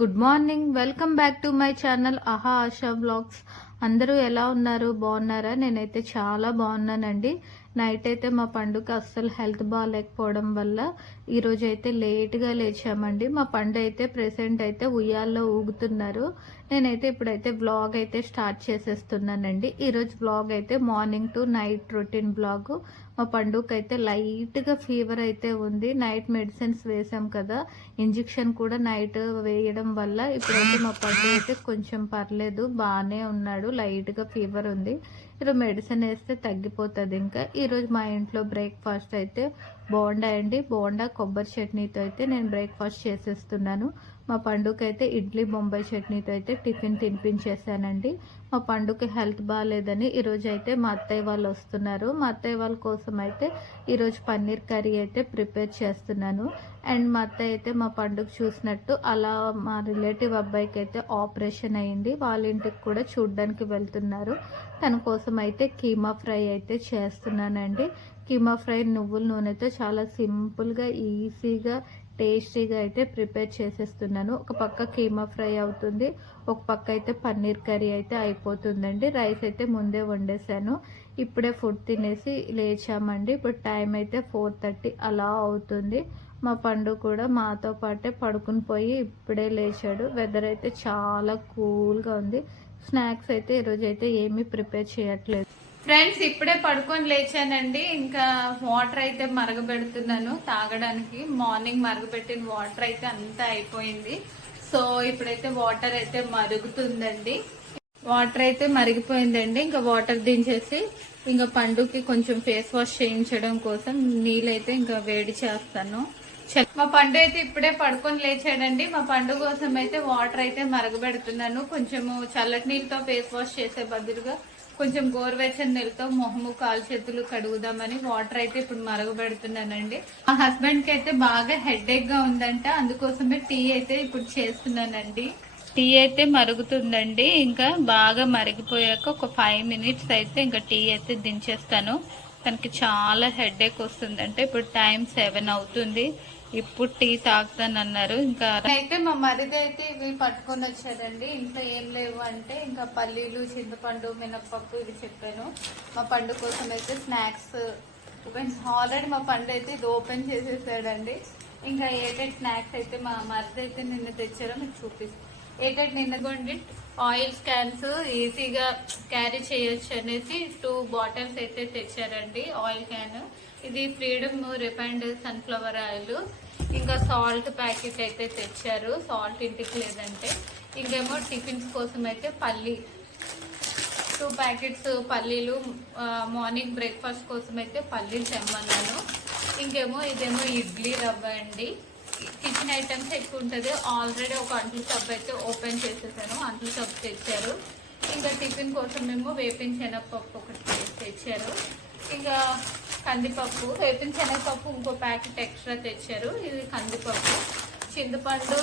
Good morning. Welcome back to my channel ఆహా Asha blogs. అందరూ ఎలా ఉన్నారు? బాగున్నారా? నేనైతే చాలా బాగున్నానండి. నైట్ అయితే మా పండుగ అస్సలు హెల్త్ బాగాలేకపోవడం వల్ల ఈరోజు అయితే లేట్గా లేచామండి. మా పండు అయితే ప్రెసెంట్ అయితే ఉయ్యాల్లో ఊగుతున్నారు. నేనైతే ఇప్పుడైతే బ్లాగ్ అయితే స్టార్ట్ చేసేస్తున్నానండి. ఈరోజు బ్లాగ్ అయితే morning to night routine vlog. మా పండుగ అయితే లైట్గా ఫీవర్ అయితే ఉంది. నైట్ మెడిసిన్స్ వేసాం కదా ఇంజెక్షన్ కూడా నైట్ వేయడం వల్ల ఇప్పుడైతే మా పండు అయితే కొంచెం పర్లేదు బాగానే ఉన్నాడు లైట్గా ఫీవర్ ఉంది. ఇప్పుడు మెడిసిన్ వేస్తే తగ్గిపోతుంది ఇంకా. ఈరోజు మా ఇంట్లో బ్రేక్ఫాస్ట్ అయితే బోండా అండి. బోండా కొబ్బరి చట్నీతో అయితే నేను బ్రేక్ఫాస్ట్ చేసేస్తున్నాను. మా పండుగ అయితే ఇడ్లీ బొంబాయి చట్నీతో అయితే టిఫిన్ తినిపించేసానండి మా పండుగ హెల్త్ బాగాలేదని ఈరోజు అయితే మా అత్తయ్య వాళ్ళు వస్తున్నారు. మా అత్తయ్య వాళ్ళ కోసం అయితే ఈరోజు పన్నీర్ కర్రీ అయితే ప్రిపేర్ చేస్తున్నాను. అండ్ మా అత్తయ్య అయితే మా పండుగ చూసినట్టు అలా మా రిలేటివ్ అబ్బాయికి అయితే ఆపరేషన్ అయింది. వాళ్ళ ఇంటికి కూడా చూడడానికి వెళ్తున్నారు. తన కోసం అయితే కీమా ఫ్రై అయితే చేస్తున్నానండి. కీమా ఫ్రై నువ్వుల నూనెతో చాలా సింపుల్గా ఈజీగా టేస్టీగా అయితే ప్రిపేర్ చేసేస్తున్నాను. ఒక పక్క కీమా ఫ్రై అవుతుంది ఒక పక్క అయితే పన్నీర్ కర్రీ అయితే అయిపోతుందండి. రైస్ అయితే ముందే వండేసాను. ఇప్పుడే ఫుడ్ తినేసి లేచామండి. ఇప్పుడు టైం అయితే ఫోర్ థర్టీ అలా అవుతుంది. మా పండు కూడా మాతో పాటే పడుకుని పోయి ఇప్పుడే లేచాడు. వెదర్ అయితే చాలా కూల్గా ఉంది. స్నాక్స్ అయితే ఈరోజు అయితే ఏమీ ప్రిపేర్ చేయట్లేదు. ఫ్రెండ్స్ ఇప్పుడే పడుకొని లేచానండి. ఇంకా వాటర్ అయితే మరగబెడుతున్నాను తాగడానికి. మార్నింగ్ మరగబెట్టిన వాటర్ అయితే అంతా అయిపోయింది. సో ఇప్పుడైతే వాటర్ అయితే మరుగుతుందండి. వాటర్ అయితే మరిగిపోయిందండి. ఇంకా వాటర్ దించేసి ఇంకా పండుకి కొంచెం ఫేస్ వాష్ చేయించడం కోసం నీళ్ళైతే ఇంకా వేడి చేస్తాను. మా పండు అయితే ఇప్పుడే పడుకొని లేచాడండి. మా పండు కోసం అయితే వాటర్ అయితే మరగబెడుతున్నాను. కొంచెము చల్లటి నీళ్ళతో ఫేస్ వాష్ చేసే బదులుగా కొంచెం గోరువెచ్చని నీళ్ళతో మొహము కాలు చేతులు కడుగుదామని వాటర్ అయితే ఇప్పుడు మరగబెడుతున్నానండి. మా హస్బెండ్కి అయితే బాగా హెడేక్గా ఉందంట. అందుకోసమే టీ అయితే ఇప్పుడు చేస్తున్నానండి. టీ అయితే మరుగుతుందండి. ఇంకా బాగా మరిగిపోయాక ఒక ఫైవ్ మినిట్స్ అయితే ఇంకా టీ అయితే దించేస్తాను. తనకి చాలా హెడేక్ వస్తుందంటే ఇప్పుడు టైం సెవెన్ అవుతుంది. ఇప్పుడు టీ తాగుతానన్నారు. ఇంకా అయితే మా మరిది అయితే ఇవి పట్టుకొని వచ్చారండి ఇంట్లో ఏం లేవు అంటే ఇంకా పల్లీలు చింతపండు మినప్పప్పు ఇవి చెప్పాను. మా పండు కోసం అయితే స్నాక్స్ ఆల్రెడీ మా పండు అయితే ఇది ఓపెన్ చేసేసాడండి. ఇంకా ఏటెడ్ స్నాక్స్ అయితే మా మరిది అయితే నిన్న తెచ్చారో మీకు చూపిస్తాను ఏటెడ్ నిన్న కొండి ఆయిల్ స్కాన్స్ ఈజీగా క్యారీ చేయొచ్చు అనేసి టూ బాటిల్స్ అయితే తెచ్చారండి ఆయిల్ క్యాన్. ఇది ఫ్రీడమ్ రిఫైండ్ సన్ఫ్లవర్ ఆయిల్. ఇంకా సాల్ట్ ప్యాకెట్ అయితే తెచ్చారు. సాల్ట్ ఇంటికి లేదంటే. ఇంకేమో టిఫిన్స్ కోసం అయితే పల్లి. టూ ప్యాకెట్స్ పల్లీలు మార్నింగ్ బ్రేక్ఫాస్ట్ కోసం అయితే పల్లీలు తెమ్మన్నాను. ఇంకేమో ఇదేమో ఇడ్లీ రవ్వ అండి. కిచెన్ ఐటమ్స్ ఎక్కువ ఉంటుంది ఆల్రెడీ ఒక అంట్లు సబ్బు అయితే ఓపెన్ చేసేసాను. అంట్లు సబ్బు తెచ్చారు. ఇంకా టిఫిన్ కోసం మేము వేపిన శనగపప్పు ఒకటి తెచ్చారు. ఇంకా కందిపప్పు వేపిన శనగపప్పు ఇంకో ప్యాకెట్ ఎక్స్ట్రా తెచ్చారు. ఇది కందిపప్పు. చింతపండు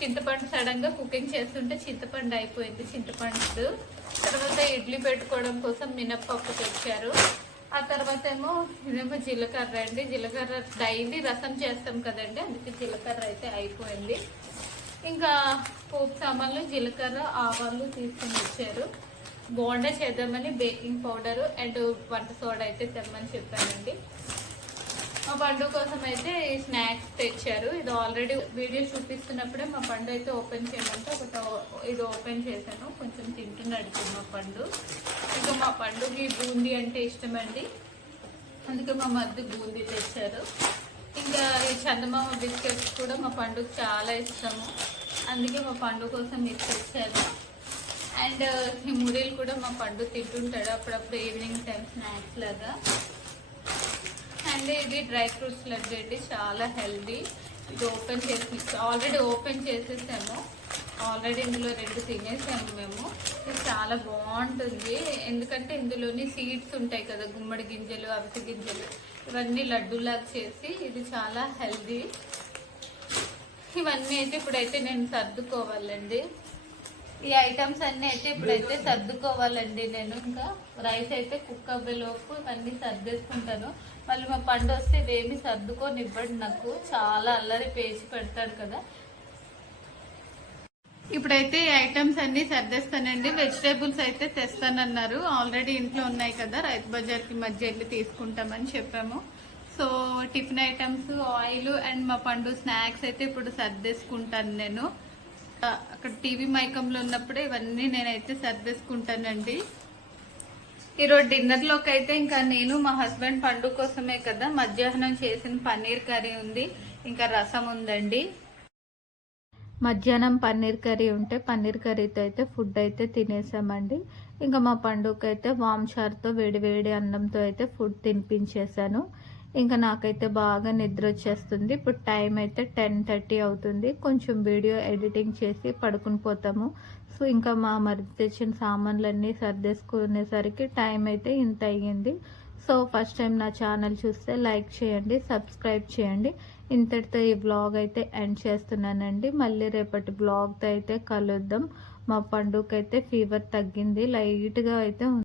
చింతపండు సడన్గా కుకింగ్ చేస్తుంటే చింతపండు అయిపోయింది చింతపండు. తర్వాత ఇడ్లీ పెట్టుకోవడం కోసం మినప్పప్పు తెచ్చారు. ఆ తర్వాత ఏమో ఇదేమో జీలకర్ర అండి. జీలకర్ర డైలీ రసం చేస్తాం కదండి అందుకే జీలకర్ర అయితే అయిపోయింది. ఇంకా పోపు సామాన్లు జీలకర్ర ఆవాలు తీసుకొని వచ్చారు. బోండా చేద్దామని బేకింగ్ పౌడరు అండ్ వంట సోడా అయితే తెమ్మని చెప్పానండి. మా పండు కోసం అయితే స్నాక్స్ తెచ్చారు. ఇది ఆల్రెడీ వీడియో చూపిస్తున్నప్పుడే మా పండు అయితే ఓపెన్ చేయమంటే ఒకటి ఓ- ఇది ఓపెన్ చేశాను. కొంచెం తింటున్నాడు ఇప్పుడు మా పండు. ఇంకా మా పండుకి బూందీ అంటే ఇష్టమండి. అందుకే మా మధ్య బూందీ తెచ్చారు. ఇంకా ఈ చందమామ బిస్కెట్స్ కూడా మా పండుగ చాలా ఇష్టము. అందుకే మా పండు కోసం ఇది తెచ్చారు అండ్ ఈ మురీలు కూడా మా పండు తింటుంటాడు అప్పుడప్పుడు ఈవినింగ్ టైం స్నాక్స్ లాగా. అండి ఇది డ్రై ఫ్రూట్స్ లడ్డు అండి చాలా హెల్దీ. ఇది ఓపెన్ చేసి ఆల్రెడీ ఓపెన్ చేసేసాము. ఆల్రెడీ ఇందులో రెండు తినేసాము మేము. ఇది చాలా బాగుంటుంది. ఎందుకంటే ఇందులోని సీడ్స్ ఉంటాయి కదా గుమ్మడి గింజలు అవిసె గింజలు ఇవన్నీ లడ్డూలాగా చేసి ఇది చాలా హెల్దీ. ఇవన్నీ అయితే ఇప్పుడైతే నేను సర్దుకోవాలండి. ఈ ఐటమ్స్ అన్ని అయితే ఇప్పుడైతే సర్దుకోవాలండి నేను ఇంకా. రైస్ అయితే కుక్ అవ్వేలోపు ఇవన్నీ సర్దేసుకుంటాను. మళ్ళీ మా పండు వస్తే ఇవేమి సర్దుకొని ఇవ్వండి నాకు. చాలా అల్లరి పేచి పెడతాడు కదా. ఇప్పుడైతే ఈ ఐటమ్స్ అన్ని సర్దేస్తానండి. వెజిటేబుల్స్ అయితే తెస్తానన్నారు. ఆల్రెడీ ఇంట్లో ఉన్నాయి కదా. రైతు బజార్కి మధ్య వెళ్ళి తీసుకుంటామని చెప్పాము. So tiffin items oil and మా పండు స్నాక్స్ అయితే ఇప్పుడు సర్దేసుకుంటాను నేను. అక్కడ టీవీ మైకంలో ఉన్నప్పుడే ఇవన్నీ నేనైతే సర్దేసుకుంటానండి. ఈరోజు డిన్నర్లోకి అయితే ఇంకా నేను మా హస్బెండ్ పండు కోసమే కదా మధ్యాహ్నం చేసిన పన్నీర్ కర్రీ ఉంది ఇంకా రసం ఉందండి. మధ్యాహ్నం పన్నీర్ కర్రీ ఉంటే పన్నీర్ కర్రీతో అయితే ఫుడ్ అయితే తినేసామండి. ఇంకా మా పండుగ అయితే వామ్చార్తో వేడి వేడి అన్నంతో అయితే ఫుడ్ తినిపించేశాను. ఇంకా నాకైతే బాగా నిద్ర వచ్చేస్తుంది ఇప్పుడు టైం అయితే టెన్ థర్టీ అవుతుంది. కొంచెం వీడియో ఎడిటింగ్ చేసి పడుకుని పోతాము. సో ఇంకా మా మరి తెచ్చిన సామాన్లన్నీ సర్దేసుకునేసరికి టైం అయితే ఇంత అయ్యింది. సో ఫస్ట్ టైం నా ఛానల్ చూస్తే లైక్ చేయండి సబ్స్క్రైబ్ చేయండి. ఇంతటితో ఈ బ్లాగ్ అయితే ఎండ్ చేస్తున్నానండి. మళ్ళీ రేపటి బ్లాగ్తో అయితే కలుద్దాం. మా పండుగ అయితే ఫీవర్ తగ్గింది. లైట్గా అయితే